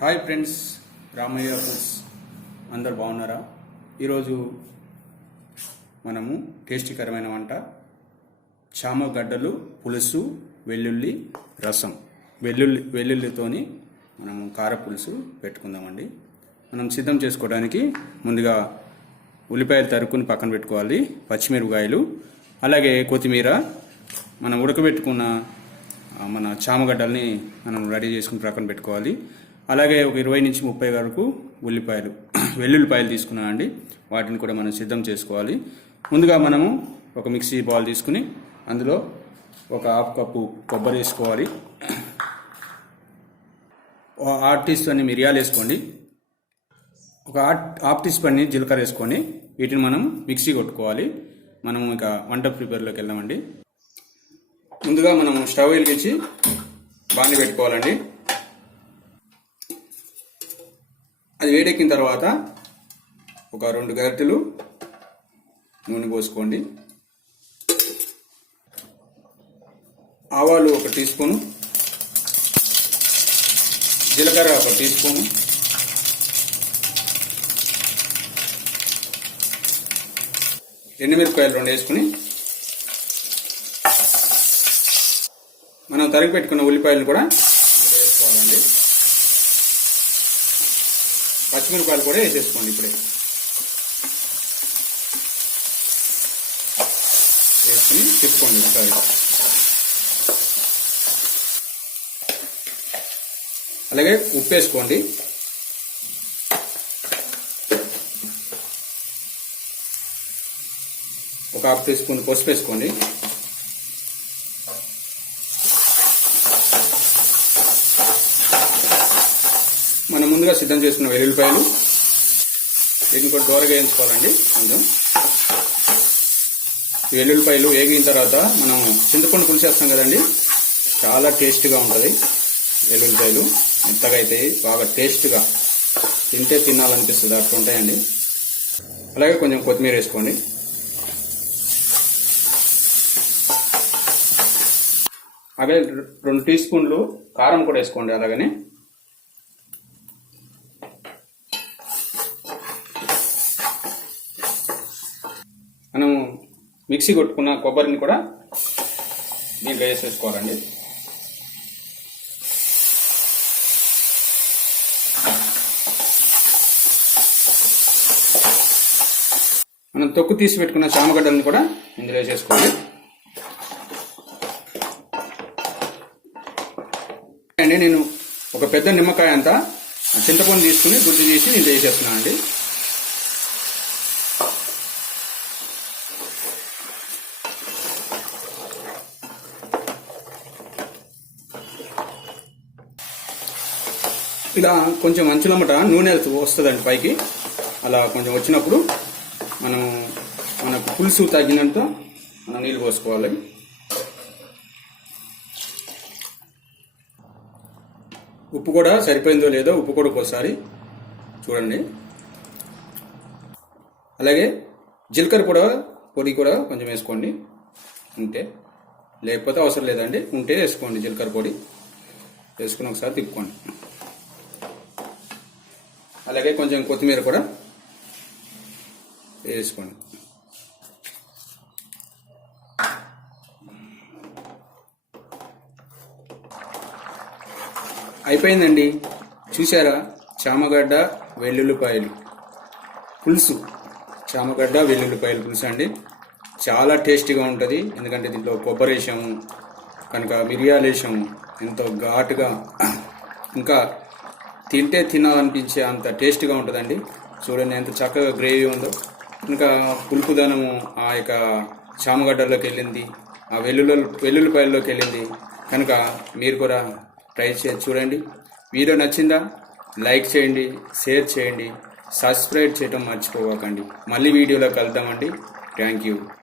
Hi friends, Ramayya foods అందరు బాగున్నారా? ఈరోజు మనము టేస్టీకరమైన వంట చామగడ్డలు పులుసు వెల్లుల్లి రసం వెల్లుల్లితోని మనము కార పులుసు పెట్టుకుందామండి. మనం సిద్ధం చేసుకోవడానికి ముందుగా ఉల్లిపాయలు తరుక్కుని పక్కన పెట్టుకోవాలి, పచ్చిమిరపకాయలు, అలాగే కొత్తిమీర, మనం ఉడకబెట్టుకున్న మన చామగడ్డల్ని మనం రెడీ చేసుకుని పక్కన పెట్టుకోవాలి. అలాగే ఒక 20 నుంచి 30 వరకు వెల్లుల్లిపాయలు తీసుకున్నాం అండి. వాటిని కూడా మనం సిద్ధం చేసుకోవాలి. ముందుగా మనము ఒక మిక్సీ బౌల్ తీసుకుని అందులో ఒక హాఫ్ కప్పు కొబ్బరి వేసుకోవాలి, హాఫ్ టీ స్పూన్ మిరియాలు వేసుకోండి, ఒక హాఫ్ టీ స్పూన్ జీలకర్ర వేసుకొని వీటిని మనం మిక్సీ కొట్టుకోవాలి. మనము ఇక వంట ప్రిపేర్లోకి వెళ్దామండి. ముందుగా మనం స్టవ్ వెలిగించి బాండి పెట్టుకోవాలండి. అది వేడెక్కిన తర్వాత ఒక 2 గరిటెలు నూనె పోసుకోండి. ఆవాలు 1 టీ స్పూను, జీలకర్ర 1 టీ స్పూను, ఎండుమిరపకాయలు 2 వేసుకుని మనం తరిగి పెట్టుకున్న ఉల్లిపాయలు కూడా వేసుకోవాలండి. పచ్చిమిరపకాయలు కూడా వేసేసుకోండి. ఇప్పుడే వేసుకుని తిప్పుకోండి ఒకసారి. అలాగే ఉప్పు వేసుకోండి, ఒక హాఫ్ టీ స్పూన్ పసుపు వేసుకోండి, మనం ముందుగా సిద్ధం చేసుకున్న వెల్లుల్లిపాయలు, వీటిని కూడా దూరగా వేయించుకోవాలండి. కొంచెం వెల్లుల్లిపాయలు వేగిన తర్వాత మనం చింతపండు పులుసు వేస్తాం కదండి, చాలా టేస్ట్గా ఉంటుంది. వెల్లుల్లిపాయలు మెత్తగా అయితే బాగా టేస్ట్గా తింటే తినాలనిపిస్తుంది, అట్లా ఉంటాయండి. అలాగే కొంచెం కొత్తిమీర వేసుకోండి. అలాగే 2 టీ స్పూన్లు కారం కూడా వేసుకోండి. అలాగనే మనం మిక్సీ కొట్టుకున్న కొబ్బరిని కూడా దీంట్లో వేసేసుకోవాలండి. మనం తొక్కు తీసి పెట్టుకున్న చామగడ్డలను కూడా ఇందులో వేసేసుకోవాలి. అండి, నేను ఒక పెద్ద నిమ్మకాయ అంతా చింతపండు తీసుకుని గుజ్జు తీసి ఇందులో వేసేస్తున్నాను అండి. ఇలా కొంచెం అంచులమ్మట నూనె వస్తుందండి పైకి. అలా కొంచెం వచ్చినప్పుడు మనకు పులుసు తగ్గినంత మనం నీళ్ళు పోసుకోవాలి. ఉప్పు కూడా సరిపోయిందో లేదో ఉప్పు కూడా ఒకసారి చూడండి. అలాగే జీలకర్ర పొడి కూడా కొంచెం వేసుకోండి, ఉంటే, లేకపోతే అవసరం లేదండి, ఉంటే వేసుకోండి. జీలకర్ర పొడి వేసుకుని ఒకసారి తిప్పుకోండి. అలాగే కొంచెం కొత్తిమీర కూడా వేసుకోండి. అయిపోయిందండి, చూసారా? చామగడ్డ వెల్లుల్లిపాయలు పులుసు, చామగడ్డ వెల్లుల్లిపాయలు పులుసు అండి. చాలా టేస్టీగా ఉంటుంది, ఎందుకంటే దీంట్లో కొబ్బరి వేసాము కనుక, మిరియాలు వేసాము, ఎంతో ఘాటుగా, ఇంకా తింటే తినాలనిపించే అంత టేస్ట్గా ఉంటుందండి. చూడండి ఎంత చక్కగా గ్రేవీ ఉందో. ఇంకా పులుపుదనము ఆ యొక్క చామగడ్డల్లోకి వెళ్ళింది, ఆ వెల్లుల్లిపాయల్లోకి వెళ్ళింది కనుక మీరు కూడా ట్రై చేసి చూడండి. వీడియో నచ్చిందా? లైక్ చేయండి, షేర్ చేయండి, సబ్స్క్రైబ్ చేయడం మర్చిపోకండి. మళ్ళీ వీడియోలో కలుద్దామండి. Thank you.